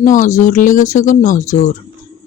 নজর লেগেছে গো, নজর।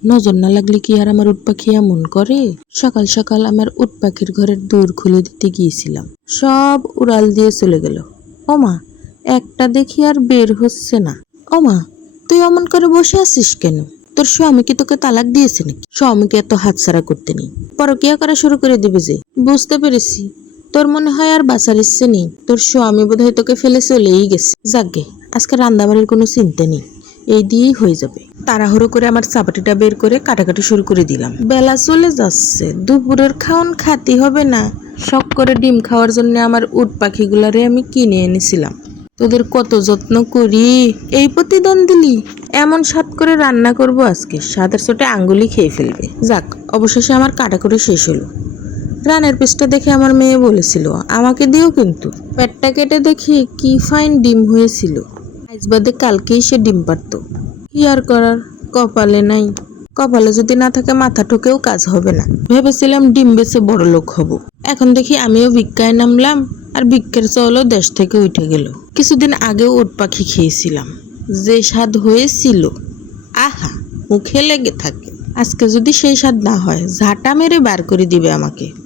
নজর না লাগলে কি আর আমার উট পাখি এমন করে? সকাল সকাল আমার উট পাখির ঘরের দূর খুলে দিতে গিয়েছিলাম। সব উড়াল দিয়ে চলে গেল। ওমা, একটা দেখি আর বের হচ্ছে না। ওমা, তুই অমন করে বসে আছিস কেন? তোর স্বামী কি তোকে তালাক দিয়েছে নাকি? স্বামীকে এত হাতছাড়া করতে নেই? পরকিয়া করা শুরু করে দিবে যে। বুঝতে পেরেছি। তোর মনে হয় আর বাঁচার ইচ্ছে নেই। তোর স্বামী বোধহয় তোকে ফেলে চলেই গেছে। যাকে আজকে রান্নাবাড়ির কোনো চিন্তা নেই। এই দিয়েই হয়ে যাবে। তাড়াহুড়ো করে আমার চাপাটিটা বের করে কাটাকাটি শুরু করে দিলাম। বেলা চলে যাচ্ছে। দুপুরের খাওন খাতি হবে না। শখ করে ডিম খাওয়ার জন্য আমার উট পাখিগুলারে আমি কিনে এনেছিলাম। তোদের কত যত্ন করি? এই প্রতিদান দিলি। এমন স্বাদ করে রান্না করব আজকে। স্বাদের চোটে আঙ্গুলি খেয়ে ফেলবে। যাক, অবশেষে আমার কাটাকুটি শেষ হলো। রানের পিসটা দেখে আমার মেয়ে বলেছিল, আমাকে দিও কিন্তু। পেটটা কেটে দেখি কি ফাইন ডিম হয়েছিল। বাদে কালকেই সে ডিম পারতো। কি আর করার? কপালে নাই। কপালে যদি না থাকে মাথা ঠোকেও কাজ হবে না। ভেবেছিলাম ডিম বেছে বড় লোক হব। এখন দেখি আমিও ভিক্ষায় নামলাম আর ভিক্ষের চাউলও দেশ থেকে উঠে গেল। কিছুদিন আগেও উট পাখি খেয়েছিলাম। যে স্বাদ হয়েছিল, আহা, মুখে লেগে থাকে। আজকে যদি সেই স্বাদ না হয়, ঝাঁটা মেরে বার করে দিবে আমাকে।